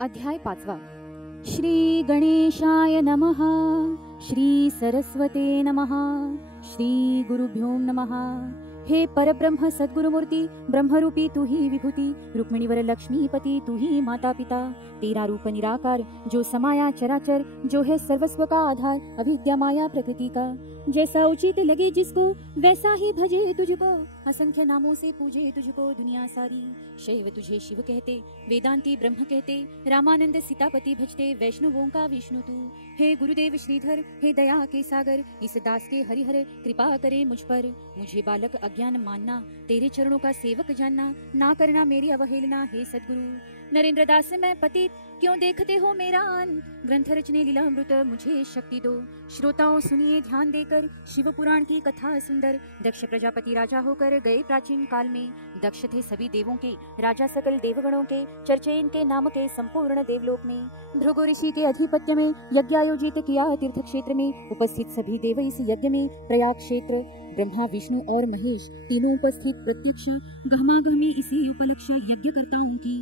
अध्याय 5. श्री गणेशाय नमः. श्री सरस्वते नमः. श्री गुरुभ्यो नमः. हे परब्रह्म सद्गुरुमूर्ति, ब्रह्मरूपी तू ही विभूति, रुक्मिणीवर लक्ष्मीपति तू ही माता पिता, तेरा रूप निराकार जो समाया चराचर, जो है सर्वस्व का आधार अविद्या माया प्रकृति का, जैसा उचित लगे जिसको वैसा ही भजे तुझको, असंख्य नामों से पूजे तुझको दुनिया सारी। शैव तुझे शिव कहते, वेदांती ब्रह्म कहते, रामानंद सीतापति भजते, वैष्णवों का विष्णु तू। हे गुरुदेव श्रीधर, हे दया के सागर, इस दास के हरिहर कृपा करे मुझ पर। मुझे बालक अज्ञान मानना, तेरे चरणों का सेवक जानना, ना करना मेरी अवहेलना हे सद्गुरु। नरेंद्र दास मैं पतित, क्यों देखते हो मेरा अन, ग्रंथ रचने लीला अमृत मुझे शक्ति दो। श्रोताओं सुनिए ध्यान देकर, शिव पुराण की कथा सुंदर। दक्ष प्रजापति राजा होकर गए प्राचीन काल में, दक्ष थे सभी देवों के राजा, सकल देवगणों के चर्चे इनके नाम के संपूर्ण देवलोक में। भृगु ऋषि के अधिपत्य में यज्ञ आयोजित किया तीर्थ क्षेत्र में, उपस्थित सभी देव इस यज्ञ में प्रयाग क्षेत्र, ब्रह्मा विष्णु और महेश तीनों उपस्थित प्रत्यक्ष गहमागह में इसी उपलक्ष्य यज्ञ करताओं की।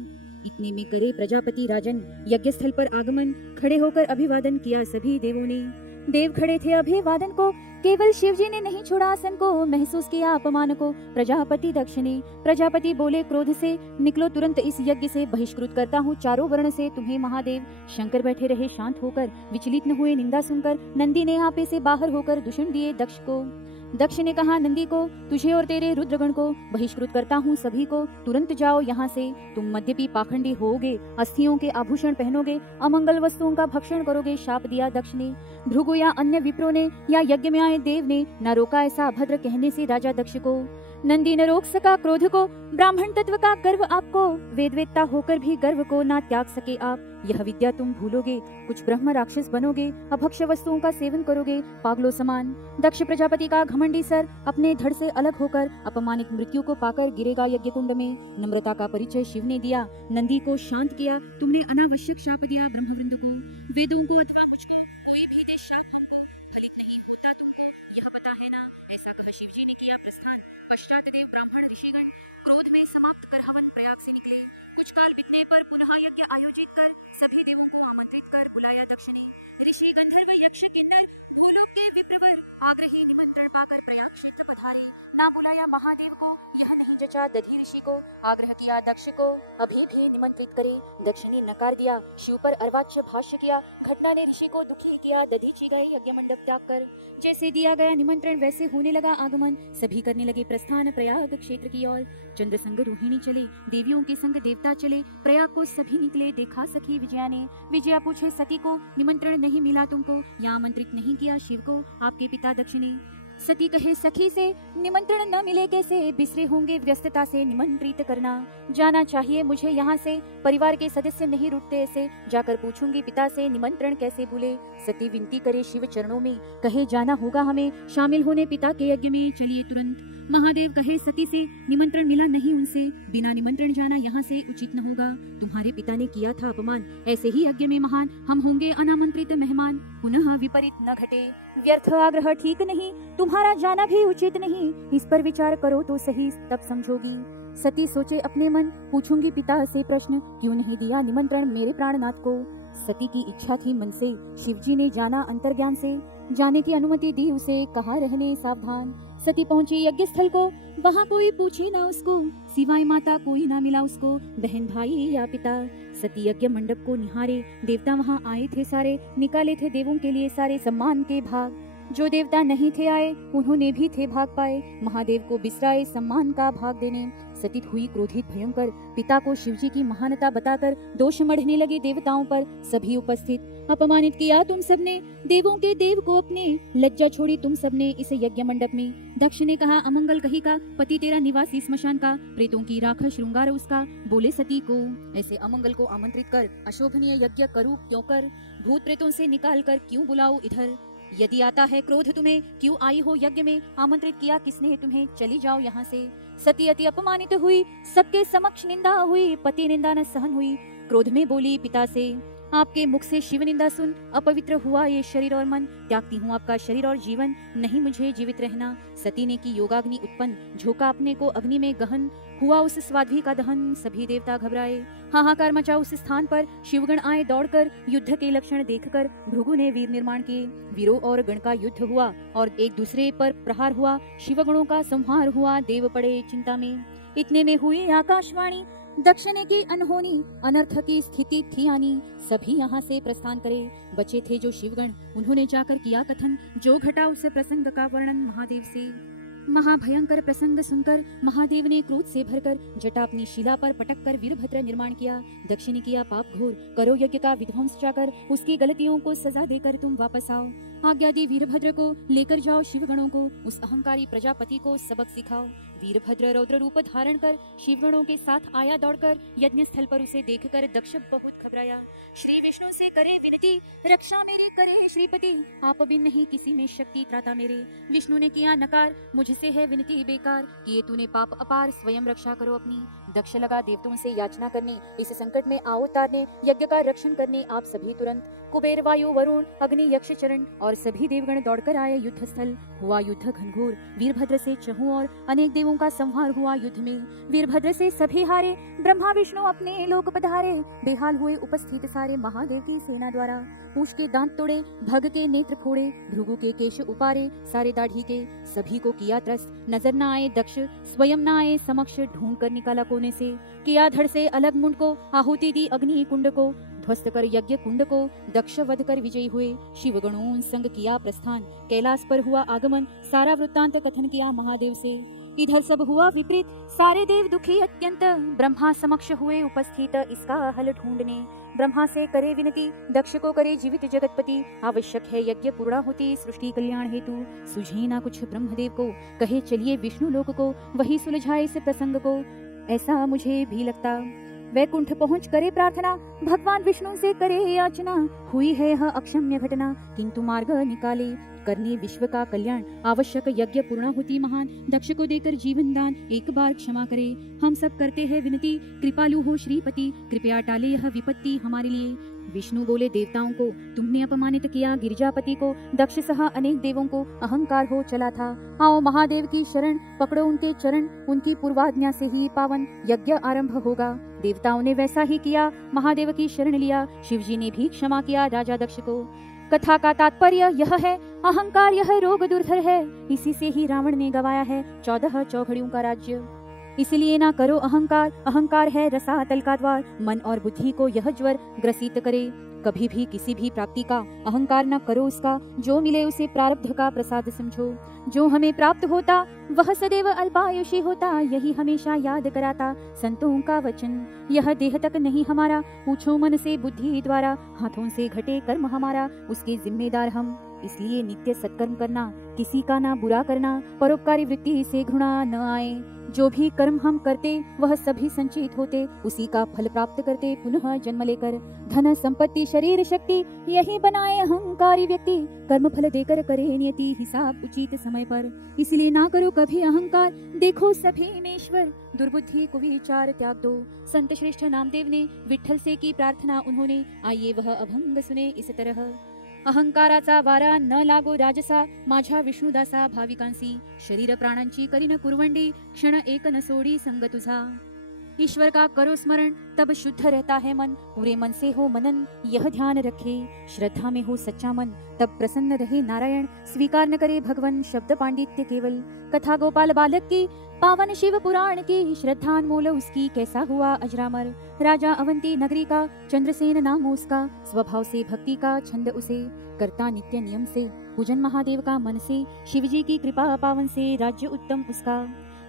इतने में करे प्रजापति राजन यज्ञ स्थल पर आगमन, खड़े होकर अभिवादन किया सभी देवों ने। देव खड़े थे अभिवादन को, केवल शिव जी ने नहीं छोड़ा आसन को, महसूस किया अपमान को प्रजापति दक्ष ने। प्रजापति बोले क्रोध से, निकलो तुरंत इस यज्ञ से, बहिष्कृत करता हूँ चारों वर्ण से तुम्हें महादेव। शंकर बैठे रहे शांत होकर, विचलित न हुए निंदा सुनकर, नंदी ने आपे से बाहर होकर दूषण दिए दक्ष को। दक्ष ने कहा नंदी को, तुझे और तेरे रुद्रगण को बहिष्कृत करता हूँ सभी को, तुरंत जाओ यहाँ से। तुम मद्यपी पाखंडी होगे, अस्थियों के आभूषण पहनोगे, अमंगल वस्तुओं का भक्षण करोगे, शाप दिया दक्ष ने। भृगु या अन्य विप्रों ने या यज्ञ में आए देव ने न रोका ऐसा अभद्र कहने से राजा दक्ष को। नंदी न रोक सका क्रोध को, ब्राह्मण तत्व का गर्व आपको, वेदवेत्ता होकर भी गर्व को ना त्याग सके आप। यह विद्या तुम भूलोगे, कुछ ब्रह्म राक्षस बनोगे, अभक्ष्य वस्तुओं का सेवन करोगे पागलों समान। दक्ष प्रजापति का घमंडी सर अपने धड़ से अलग होकर अपमानित मृत्यु को पाकर गिरेगा यज्ञ कुंड में। नम्रता का परिचय शिव ने दिया, नंदी को शांत किया, तुमने अनावश्यक शाप दिया ब्रह्मवृंद को, वेदों को अथवा मुझको, कोई भी दे शाप हमको, फलित नहीं होता तुमको, यह पता है ना। ऐसा कह शिव जी ने किया प्रस्थान, पश्चात देव ब्राह्मण ऋषिगण क्रोध में समाप्त कर हवन प्रयाग से निकले। कुछ काल बीतने पर पुनः यज्ञ आयोजित कर सभी देवों को आमंत्रित कर बुलाया दक्ष ने। ऋषि गंधर्व यक्ष किन्नर भूलोक के विप्रवर आग्रही निमंत्रण पाकर प्रयाग क्षेत्र पधारे। ना बुलाया महादेव को, यह नहीं जचा दधि ऋषि को, आग्रह किया दक्ष को अभी भी निमंत्रित करे, दक्ष ने नकार दिया। शिव पर अर्वाच्य भाष्य किया, घटना ने ऋषि को दुखी किया, दधीची गए यज्ञ मंडप त्याग कर। जैसे दिया गया निमंत्रण वैसे होने लगा आगमन, सभी करने लगे प्रस्थान प्रयाग क्षेत्र की ओर। चंद्र संग रोहिणी चले, देवियों के संग देवता चले, प्रयाग को सभी निकले देखा सखी विजया ने। विजया पूछे सती को, निमंत्रण नहीं मिला तुमको, या आमंत्रित नहीं किया शिव को आपके पिता दक्ष ने। सती कहे सखी से, निमंत्रण न मिले कैसे, बिसरे होंगे व्यस्तता से निमंत्रित करना, जाना चाहिए मुझे यहाँ से, परिवार के सदस्य नहीं रुकते ऐसे, जाकर पूछूंगी पिता से निमंत्रण कैसे भूले। सती विनती करे शिव चरणों में, कहे जाना होगा हमें शामिल होने पिता के यज्ञ में, चलिए तुरंत। महादेव कहे सती से, निमंत्रण मिला नहीं उनसे, बिना निमंत्रण जाना यहाँ से उचित न होगा, तुम्हारे पिता ने किया था अपमान, ऐसे ही यज्ञ में महान हम होंगे अनामंत्रित मेहमान, पुनः विपरीत न घटे, व्यर्थ आग्रह ठीक नहीं, तुम्हारा जाना भी उचित नहीं, इस पर विचार करो तो सही तब समझोगी। सती सोचे अपने मन, पूछूंगी पिता से प्रश्न, क्यों नहीं दिया निमंत्रण मेरे प्राणनाथ को। सती की इच्छा थी मन से, शिवजी ने जाना अंतर्ज्ञान से, जाने की अनुमति दी उसे, कहा रहने सावधान। सती पहुंची यज्ञ स्थल को, वहाँ कोई पूछे ना उसको, सिवाय माता कोई ना मिला उसको, बहन भाई या पिता। सती यज्ञ मंडप को निहारे, देवता वहाँ आए थे सारे, निकाले थे देवों के लिए सारे सम्मान के भाग, जो देवता नहीं थे आए उन्होंने भी थे भाग पाए, महादेव को बिसराए सम्मान का भाग देने। सती हुई क्रोधित भयंकर, पिता को शिवजी की महानता बताकर दोष मढ़ने लगे देवताओं पर, सभी उपस्थित अपमानित किया तुम सबने, देवों के देव को अपने, लज्जा छोड़ी तुम सबने इस यज्ञ मंडप में। दक्ष ने कहा अमंगल कही का, पति तेरा निवासी स्मशान का, प्रेतों की राख श्रृंगार उसका। बोले सती को, ऐसे अमंगल को आमंत्रित कर, अशोभनीय यज्ञ करूं क्यों कर, भूत प्रेतों से निकाल कर क्यों बुलाऊं इधर, यदि आता है क्रोध तुम्हें, क्यों आई हो यज्ञ में, आमंत्रित किया किसने तुम्हें, चली जाओ यहाँ से। सती अति अपमानित हुई, सबके समक्ष निंदा हुई, पति निंदा न सहन हुई, क्रोध में बोली पिता से, आपके मुख से शिव निंदा सुन अपवित्र हुआ ये शरीर और मन। त्यागती हूँ आपका शरीर और जीवन, नहीं मुझे जीवित रहना। सती ने की योगाग्नि उत्पन्न, झोंका अपने को अग्नि में गहन। हुआ उस स्वाध्वी का दहन, सभी देवता घबराए। हाहाकार मचा उस स्थान पर, शिवगण आए दौड़कर। युद्ध के लक्षण देखकर भृगु ने वीर निर्माण किए। वीरों और गण का युद्ध हुआ और एक दूसरे पर प्रहार हुआ। शिवगणों का संहार हुआ, देव पड़े चिंता में। इतने में हुई आकाशवाणी, दक्ष ने की अनहोनी। अनर्थ की स्थिति थी आनी, सभी यहाँ से प्रस्थान करे। बचे थे जो शिवगण, उन्होंने जाकर किया कथन। जो घटा उस प्रसंग का वर्णन महादेव से। महाभयंकर प्रसंग सुनकर महादेव ने क्रोध से भरकर जटा अपनी शिला पर पटक कर वीरभद्र निर्माण किया। दक्ष ने किया पाप घोर, करो यज्ञ का विध्वंस जाकर। उसकी गलतियों को सजा देकर तुम वापस आओ। आज्ञा दी वीरभद्र को, लेकर जाओ शिवगणों को। उस अहंकारी प्रजापति को सबक सिखाओ। वीरभद्र रौद्र रूप धारण कर शिवगणों के साथ आया दौड़कर। यज्ञ स्थल पर उसे देखकर दक्ष बहुत घबराया। श्री विष्णु से करे विनती, रक्षा मेरी करे श्रीपति। आप बिन नहीं किसी में शक्ति त्राता मेरे। विष्णु ने किया नकार, मुझसे है विनती बेकार। किए तूने पाप अपार, स्वयं रक्षा करो अपनी। दक्ष लगा देवताओं से याचना करने, इस संकट में आओ तारने। यज्ञ का रक्षण करने आप सभी तुरंत। कुबेर वायु वरुण अग्नि यक्ष चरण और सभी देवगण दौड़कर आए युद्ध स्थल। हुआ युद्ध घनघोर, वीरभद्र से चहुं और अनेक देवों का संहार हुआ युद्ध में। वीरभद्र से सभी हारे, ब्रह्मा विष्णु अपने लोक पधारे। बेहाल हुए उपस्थित सारे महादेव की सेना द्वारा। पूछ के दांत तोड़े, भग के नेत्र फोड़े, भृगु के केश उपारे, सारे दाढ़ी के। सभी को किया त्रस्त, नजर न आए दक्ष, स्वयं न आए समक्ष। ढूंढ कर निकाला कोने से, किया धड़ से अलग मुंड को। आहुति दी अग्नि कुंड को, ध्वस्त कर यज्ञ कुंड को। दक्ष वध कर विजयी हुए, शिवगणों संग किया प्रस्थान। कैलाश पर हुआ आगमन, सारा वृत्तांत कथन किया महादेव से। इधर सब हुआ विपरीत, सारे देव दुखी अत्यंत। ब्रह्मा समक्ष हुए उपस्थित, इसका हल ढूंढने। ब्रह्मा से करे विनती, दक्ष को करे जीवित जगतपति। आवश्यक है यज्ञ पूर्णाहुति, सृष्टि कल्याण हेतु। सुझे ना कुछ ब्रह्मदेव को, कहे चलिए विष्णु लोक को। वही सुलझाए इस प्रसंग को, ऐसा मुझे भी लगता। वैकुंठ पहुँच करे प्रार्थना, भगवान विष्णु से करे याचना। हुई है यह अक्षम्य घटना, किंतु मार्ग निकाले। करने विश्व का कल्याण, आवश्यक यज्ञ पूर्णाहुति महान। दक्ष को देकर जीवन दान, एक बार क्षमा करे। हम सब करते हैं विनती, कृपालु हो श्रीपति। कृपया टाले यह विपत्ति हमारे लिए। विष्णु बोले देवताओं को, तुमने अपमानित किया गिरिजापति को। दक्ष सहा अनेक देवों को अहंकार हो चला था। आओ महादेव की शरण, पकड़ो उनके चरण। उनकी पूर्वाज्ञा से ही पावन यज्ञ आरंभ होगा। देवताओं ने वैसा ही किया, महादेव की शरण लिया। शिवजी ने भी क्षमा किया राजा दक्ष को। कथा का तात्पर्य यह है, अहंकार यह रोग दुर्धर है। इसी से ही रावण ने गवाया है 14 चौघड़ियों का राज्य। इसलिए ना करो अहंकार, अहंकार है रसातल का द्वार। मन और बुद्धि को यह ज्वर ग्रसित करे। कभी भी किसी भी प्राप्ति का अहंकार न करो उसका। जो मिले उसे प्रारब्ध का प्रसाद समझो। जो हमें प्राप्त होता वह सदैव अल्पायुषी होता, यही हमेशा याद कराता संतों का वचन। यह देह तक नहीं हमारा, पूछो मन से बुद्धि द्वारा। हाथों से घटे कर्म हमारा, उसके जिम्मेदार हम। इसलिए नित्य सत्कर्म करना, किसी का ना बुरा करना। परोपकारी वृत्ति से घृणा न आए। जो भी कर्म हम करते वह सभी संचित होते, उसी का फल प्राप्त करते पुनः जन्म लेकर। धन संपत्ति शरीर शक्ति यही बनाए अहंकारी व्यक्ति। कर्म फल देकर करे नियति, हिसाब उचित समय पर। इसलिए ना करो कभी अहंकार, देखो सभी में ईश्वर। दुर्बुद्धि कुविचार त्याग दो। संत श्रेष्ठ नामदेव ने विठ्ठल से की प्रार्थना उन्होंने। आइए वह अभंग सुने इस तरह। अहंकाराचा वारा न लागो राजसा, माझ्या विष्णुदासा भाविकांसी। शरीर प्राणांची करीन कुरवंडी, क्षण एक न सोडी संग तुझा। ईश्वर का करो स्मरण, तब शुद्ध रहता है मन। पूरे मन से हो मनन, यह ध्यान रखे। श्रद्धा में हो सच्चा मन, तब प्रसन्न रहे नारायण। स्वीकार न करे भगवन शब्द पांडित्य केवल। कथा गोपाल बालक की, पावन शिव पुराण की। श्रद्धा अनमोल उसकी, कैसा हुआ अजरामर। राजा अवंती नगरी का, चंद्रसेन नाम उसका। स्वभाव से भक्ति का छंद उसे, करता नित्य नियम से। पूजन महादेव का मन से, शिवजी की कृपा पावन से। राज्य उत्तम उसका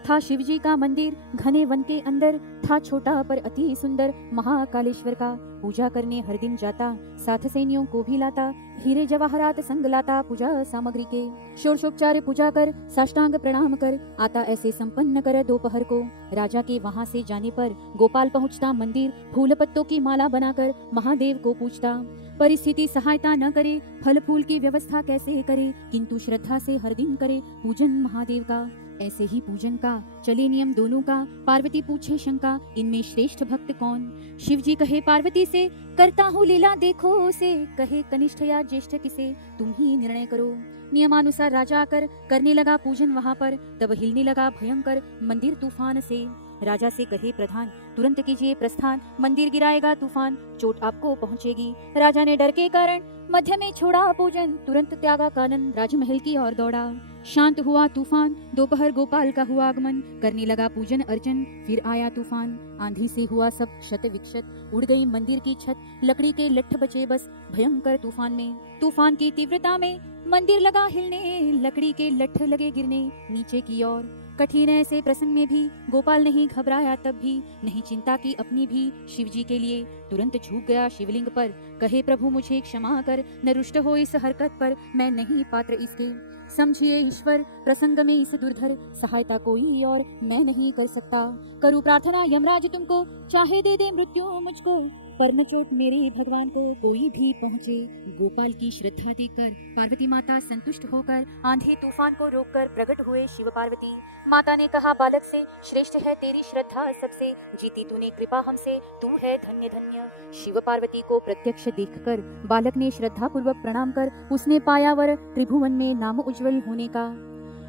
था, शिवजी का मंदिर घने वन के अंदर था। छोटा पर अति सुंदर, महाकालेश्वर का। पूजा करने हर दिन जाता, साथ सैनियों को भी लाता। हीरे जवाहरात संग लाता, पूजा सामग्री के। षोडशोपचार पूजा कर, साष्टांग प्रणाम कर। आता ऐसे संपन्न कर दोपहर को। राजा के वहां से जाने पर गोपाल पहुंचता मंदिर। फूल पत्तों की माला बनाकर महादेव को पूछता। परिस्थिति सहायता न करे, फल फूल की व्यवस्था कैसे करे। किंतु श्रद्धा से हर दिन करे पूजन महादेव का। ऐसे ही पूजन का चले नियम दोनों का। पार्वती पूछे शंका, इनमें श्रेष्ठ भक्त कौन? शिव जी कहे पार्वती से, करता हूँ लीला देखो उसे। कहे कनिष्ठ या ज्येष्ठ किसे, तुम ही निर्णय करो। नियमानुसार राजा आकर करने लगा पूजन वहां पर। तब हिलने लगा भयंकर मंदिर तूफान से। राजा से कहे प्रधान, तुरंत कीजिए प्रस्थान। मंदिर गिराएगा तूफान, चोट आपको पहुंचेगी। राजा ने डर के कारण मध्य में छोड़ा पूजन। तुरंत त्यागा कानन, राजमहल की ओर दौड़ा। शांत हुआ तूफान, दोपहर गोपाल का हुआ आगमन। करने लगा पूजन अर्चन, फिर आया तूफान। आंधी से हुआ सब क्षत विक्षत, उड़ गई मंदिर की छत। लकड़ी के लट्ठ बचे बस भयंकर तूफान में। तूफान की तीव्रता में मंदिर लगा हिलने। लकड़ी के लट्ठ लगे गिरने नीचे की ओर। कठिन ऐसे प्रसंग में भी गोपाल नहीं घबराया, तब भी नहीं चिंता की अपनी भी शिव जी के लिए। तुरंत झुक गया शिवलिंग पर, कहे प्रभु मुझे क्षमा कर। न रुष्ट हो इस हरकत पर, मैं नहीं पात्र इसके। समझिए ईश्वर प्रसंग में इस दुर्धर, सहायता कोई और मैं नहीं कर सकता। करूं प्रार्थना यमराज तुमको, चाहे दे दे मृत्यु मुझको। पर न चोट मेरे भगवान को कोई भी पहुँचे। गोपाल की श्रद्धा देखकर पार्वती माता संतुष्ट होकर आंधी तूफान को रोककर प्रकट हुए शिव पार्वती। माता ने कहा बालक से, श्रेष्ठ है तेरी श्रद्धा सबसे। जीती तूने कृपा हमसे, तू है धन्य धन्य। शिव पार्वती को प्रत्यक्ष देखकर बालक ने श्रद्धा पूर्वक प्रणाम कर उसने पाया वर, त्रिभुवन में नाम उज्जवल होने का।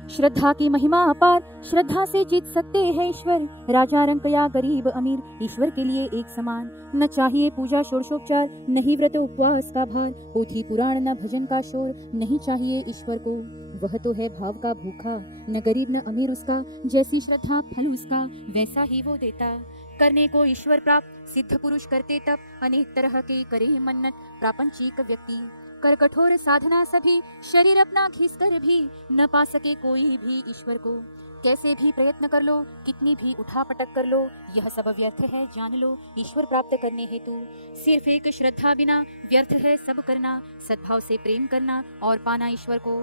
श्रद्धा की महिमा अपार, श्रद्धा से जीत सकते हैं ईश्वर। राजा रंक या गरीब अमीर, ईश्वर के लिए एक समान। न चाहिए पूजा षोडशोपचार, नहीं व्रत उपवास का भार। पोथी पुराण न भजन का शोर, नहीं चाहिए ईश्वर को। वह तो है भाव का भूखा, न गरीब न अमीर उसका। जैसी श्रद्धा फल उसका, वैसा ही वो देता। करने को ईश्वर प्राप्त सिद्ध पुरुष करते तप। अनेक तरह के करे मन्नत प्रापंचिक व्यक्ति। कर कठोर साधना सभी, शरीर अपना घिस कर भी। न पा सके कोई भी ईश्वर को। कैसे भी प्रयत्न कर लो, कितनी भी उठा पटक कर लो, यह सब व्यर्थ है जान लो। ईश्वर प्राप्त करने हेतु सिर्फ एक श्रद्धा बिना व्यर्थ है सब करना। सद्भाव से प्रेम करना और पाना ईश्वर को।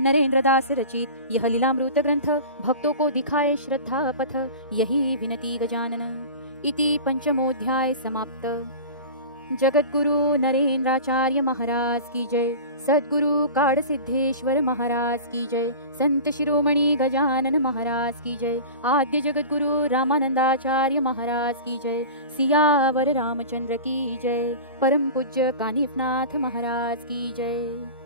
नरेंद्र दास रचित यह लीलामृत ग्रंथ, भक्तों को दिखाए श्रद्धा पथ। यही विनती गजानन। इति पंचमोध्याय समाप्त। जगतगुरु नरेंद्राचार्य महाराज की जय। सद्गुरु काड़ सिद्धेश्वर महाराज की जय। संत शिरोमणि गजानन महाराज की जय। आद्य जगतगुरु रामानंदाचार्य महाराज की जय। सियावर रामचंद्र की जय। परम पूज्य कानिफनाथ महाराज की जय।